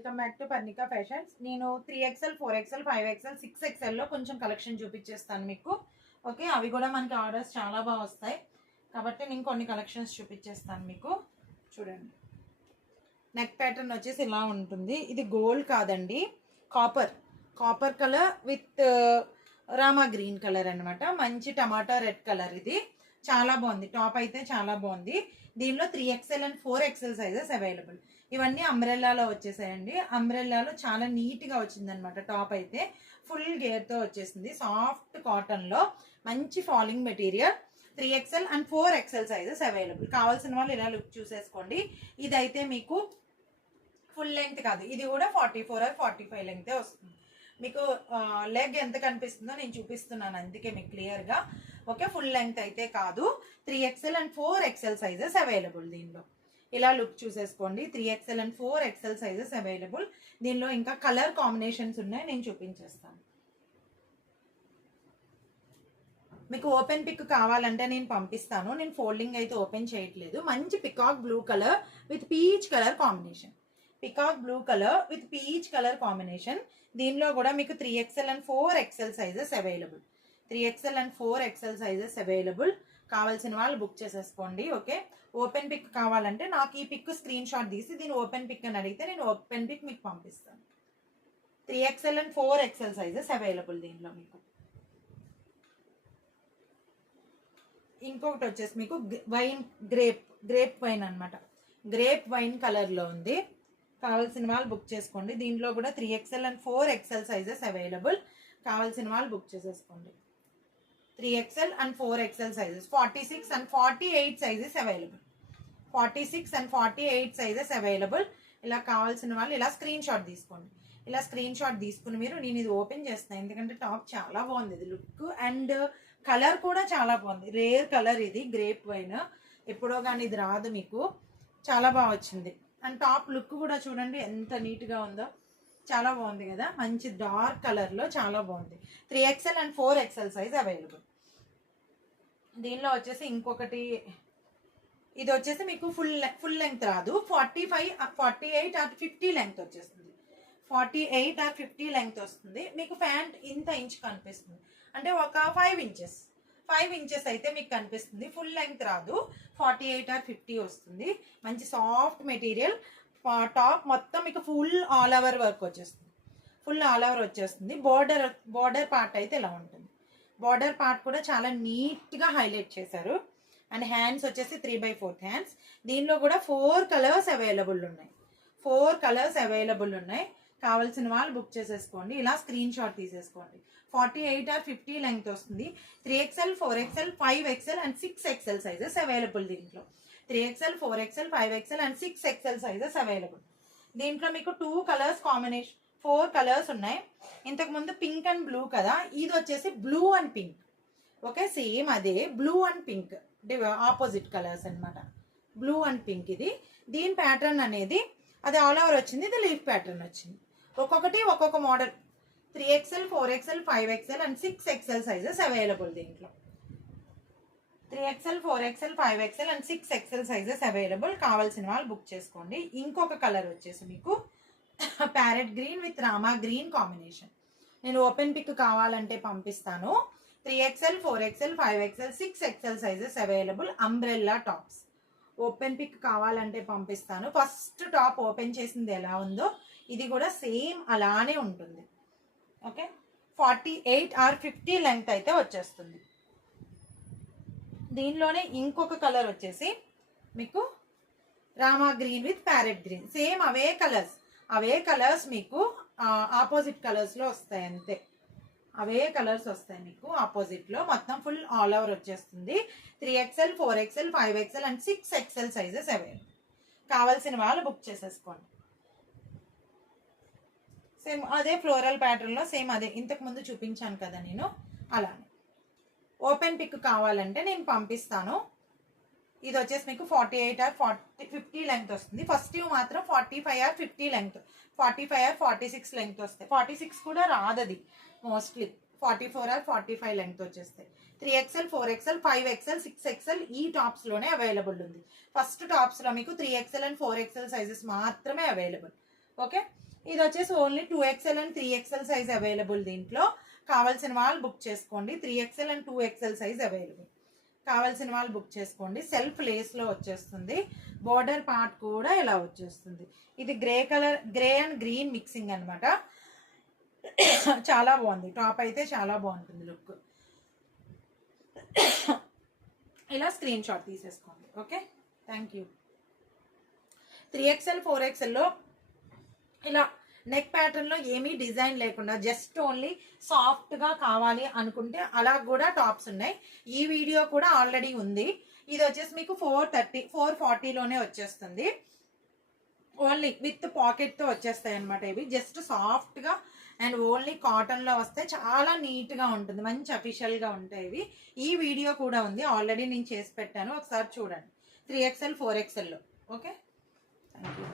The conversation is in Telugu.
Welcome back to Parnika fashions. నేను 3XL 4XL 5XL 6XL లో కొంచెం కలెక్షన్ చూపించేస్తాను మీకు. ఓకే, అవి కూడా మనకి ఆర్డర్స్ చాలా బాగా వస్తాయి కాబట్టి నేను కొన్ని కలెక్షన్స్ చూపించేస్తాను మీకు. చూడండి, నెక్ ప్యాటర్న్ వచ్చేసి ఇలా ఉంటుంది. ఇది గోల్డ్ కాదండి, copper colour with Rama green colour అనమాట. మంచి టమాటా రెడ్ కలర్. ఇది చాలా బాగుంది. టాప్ అయితే చాలా బాగుంది. దీనిలో 3XL and 4XL sizes available. ఇవన్నీ అంబ్రెల్లాలో వచ్చేసాయండి. అంబ్రెల్లాలో చాలా నీట్గా వచ్చింది అనమాట. టాప్ అయితే ఫుల్ గేర్తో వచ్చేసింది. సాఫ్ట్ కాటన్లో మంచి falling material. 3XL and 4XL sizes available. కావాల్సిన వాళ్ళు ఇలా లుక్ చూసేసుకోండి. ఇదైతే మీకు ఫుల్ లెంగ్త్ కాదు, ఇది కూడా 44 ఆర్ 45 లెంగ్తే వస్తుంది. మీకు లెగ్ ఎంత కనిపిస్తుందో నేను చూపిస్తున్నాను, అందుకే మీకు క్లియర్గా. ఓకే, ఫుల్ లెంగ్త్ అయితే కాదు. 3XL and 4XL sizes available. దీనిలో ఇలా లుక్ చూసేసుకోండి. 3XL and 4XL sizes available. దీనిలో ఇంకా కలర్ కాంబినేషన్స్ ఉన్నాయి, నేను చూపించేస్తాను. మీకు ఓపెన్ పిక్ కావాలంటే నేను పంపిస్తాను. నేను ఫోల్డింగ్ అయితే ఓపెన్ చేయట్లేదు. మంచి peacock blue colour with peach colour combination. Peacock blue colour with peach colour combination. దీనిలో కూడా మీకు 3XL and 4XL sizes available. 3XL and 4XL sizes available. కావాల్సిన వాళ్ళు బుక్ చేసేసుకోండి. ఓకే, ఓపెన్ పిక్ కావాలంటే నాకు ఈ పిక్ స్క్రీన్ షాట్ తీసి దీని ఓపెన్ పిక్ అని అడిగితే నేను ఓపెన్ పిక్ మీకు పంపిస్తాను. 3XL and 4XL sizes available దీనిలో మీకు. ఇంకొకటి వచ్చేసి మీకు వైన్ గ్రేప్ వైన్ అనమాట. గ్రేప్ వైన్ కలర్లో ఉంది. కావాల్సిన వాళ్ళు బుక్ చేసుకోండి. దీంట్లో కూడా 3XL and 4XL sizes available. కావాల్సిన వాళ్ళు బుక్ చేసేసుకోండి. 3XL and 4XL sizes. 46 and 48 sizes available. 46 and 48 sizes available. ఇలా కావాల్సిన వాళ్ళు ఇలా స్క్రీన్ షాట్ తీసుకోండి. ఇలా స్క్రీన్ షాట్ తీసుకుని నేను ఇది ఓపెన్ చేస్తాను, ఎందుకంటే టాప్ చాలా బాగుంది. ఇది లుక్ అండ్ కలర్ కూడా చాలా బాగుంది. రేర్ కలర్ ఇది, గ్రేప్ వైన్. ఎప్పుడో కానీ ఇది రాదు మీకు. చాలా బాగా వచ్చింది. అండ్ టాప్ లుక్ కూడా చూడండి ఎంత నీట్గా ఉందో. చాలా బాగుంది కదా, మంచి డార్క్ కలర్లో చాలా బాగుంది. 3XL and 4XL size available. దీనిలో వచ్చేసి ఇంకొకటి, ఇది వచ్చేసి మీకు ఫుల్ లెంగ్త్ రాదు. 45 48 ఆర్ 50 లెంగ్త్ వచ్చేస్తుంది. 48 ఆర్ 50 లెంగ్త్ వస్తుంది. మీకు ప్యాంట్ ఇంత ఇంచ్ కనిపిస్తుంది, అంటే ఒక 5 ఇంచెస్ అయితే మీకు కనిపిస్తుంది. ఫుల్ లెంగ్త్ రాదు. 48 ఆర్ 50 వస్తుంది. మంచి సాఫ్ట్ మెటీరియల్. టాప్ మొత్తం మీకు ఫుల్ ఆల్ ఓవర్ వర్క్ వచ్చేస్తుంది. ఫుల్ ఆల్ ఓవర్ వచ్చేస్తుంది. బార్డర్ పార్ట్ అయితే ఇలా ఉంటుంది. బార్డర్ పార్ట్ కూడా చాలా నీట్గా హైలైట్ చేశారు. అండ్ హ్యాండ్స్ వచ్చేసి 3/4 హ్యాండ్స్. దీనిలో కూడా 4 కలర్స్ అవైలబుల్ ఉన్నాయి. 4 కలర్స్ అవైలబుల్ ఉన్నాయి. కావాల్సిన వాళ్ళు బుక్ చేసేసుకోండి. ఇలా స్క్రీన్ షాట్ తీసేసుకోండి. 48 ఆర్ 50 లెంగ్త్ వస్తుంది. 3XL 4XL 5XL and 6XL sizes available. దీంట్లో 3XL 4XL 5XL and 6XL sizes available. దీంట్లో మీకు 2 కలర్స్ కాంబినేషన్, 4 కలర్స్ ఉన్నాయి. ఇంతకుముందు పింక్ అండ్ బ్లూ కదా, ఇది వచ్చేసి blue and pink. Okay, same అదే blue and pink opposite colours అనమాట. Blue and pink. ఇది దీని ప్యాటర్న్ అనేది అది ఆల్ ఓవర్ వచ్చింది, ఇది లీఫ్ ప్యాటర్న్ వచ్చింది. ఒక్కొక్కటి ఒక్కొక్క model. 3XL 4XL 5XL and 6XL sizes available. దీంట్లో 3XL 4XL 5XL and 6XL sizes available. కావాల్సిన వాళ్ళు బుక్ చేసుకోండి. ఇంకొక కలర్ వచ్చేసి మీకు parrot green with Rama green combination. నేను ఓపెన్ పిక్ కావాలంటే పంపిస్తాను. 3XL 4XL 5XL 6XL sizes available. Umbrella tops. Open pic కావాలంటే పంపిస్తాను. ఫస్ట్ టాప్ ఓపెన్ చేసింది ఎలా ఉందో ఇది కూడా సేమ్ అలానే ఉంటుంది. ఓకే, 48 ఆర్ 50 లెంగ్త్ అయితే వచ్చేస్తుంది. దీనిలోనే ఇంకొక కలర్ వచ్చేసి మీకు Rama green with parrot green. Same away colours మీకు ఆపోజిట్ కలర్స్లో వస్తాయి, అంతే. అవే కలర్స్ వస్తాయి మీకు ఆపోజిట్లో. మొత్తం ఫుల్ ఆల్ ఓవర్ వచ్చేస్తుంది. 3XL 4XL 5XL and 6XL sizes available. కావాల్సిన వాళ్ళు బుక్ చేసేసుకోండి. సేమ్ అదే ఫ్లోరల్ ప్యాటర్న్లో, సేమ్ అదే ఇంతకు ముందు చూపించాను కదా నేను, అలానే. ఓపెన్ పిక్ కావాలంటే నేను పంపిస్తాను. ఇది వచ్చేసి మీకు 48 ఆర్ 50 లెంగ్త్ వస్తుంది. ఫస్ట్ మాత్రం 45 ఆర్ 50 లెంగ్త్, 45 ఆర్ 46 లెంగ్త్ వస్తాయి. 46 కూడా రాదు, అది మోస్ట్లీ 44 ఆర్ 45 లెంగ్త్ వచ్చేస్తాయి. 3XL 4XL 5XL 6XL ఈ టాప్స్లోనే అవైలబుల్ ఉంది. ఫస్ట్ టాప్స్లో మీకు 3XL అండ్ 4XL సైజెస్ మాత్రమే అవైలబుల్. ఓకే, ఇది వచ్చేసి only 2XL and 3XL size available. దీంట్లో కావాల్సిన వాళ్ళు బుక్ చేసుకోండి. 3XL and 2XL size available. కావాల్సిన వాళ్ళు బుక్ చేసుకోండి. సెల్ఫ్ లేస్లో వచ్చేస్తుంది. బోర్డర్ పార్ట్ కూడా ఇలా వచ్చేస్తుంది. ఇది గ్రే అండ్ గ్రీన్ మిక్సింగ్ అనమాట. చాలా బాగుంది. టాప్ అయితే చాలా బాగుంటుంది లుక్. ఇలా స్క్రీన్ షాట్ తీసేసుకోండి. Okay, thank you. 3XL 4XLలో ఇలా నెక్ ప్యాటర్న్లో ఏమీ డిజైన్ లేకుండా జస్ట్ ఓన్లీ సాఫ్ట్గా కావాలి అనుకుంటే అలా కూడా టాప్స్ ఉన్నాయి. ఈ వీడియో కూడా ఆల్రెడీ ఉంది. ఇది వచ్చేసి మీకు 440లోనే వచ్చేస్తుంది. ఓన్లీ విత్ పాకెట్తో వచ్చేస్తాయి అనమాట. ఇవి జస్ట్ సాఫ్ట్గా అండ్ ఓన్లీ కాటన్లో వస్తే చాలా నీట్గా ఉంటుంది. మంచి అఫీషియల్గా ఉంటాయి ఇవి. ఈ వీడియో కూడా ఉంది, ఆల్రెడీ నేను చేసి పెట్టాను, ఒకసారి చూడండి. 3XL 4XLలో. Okay, thank you.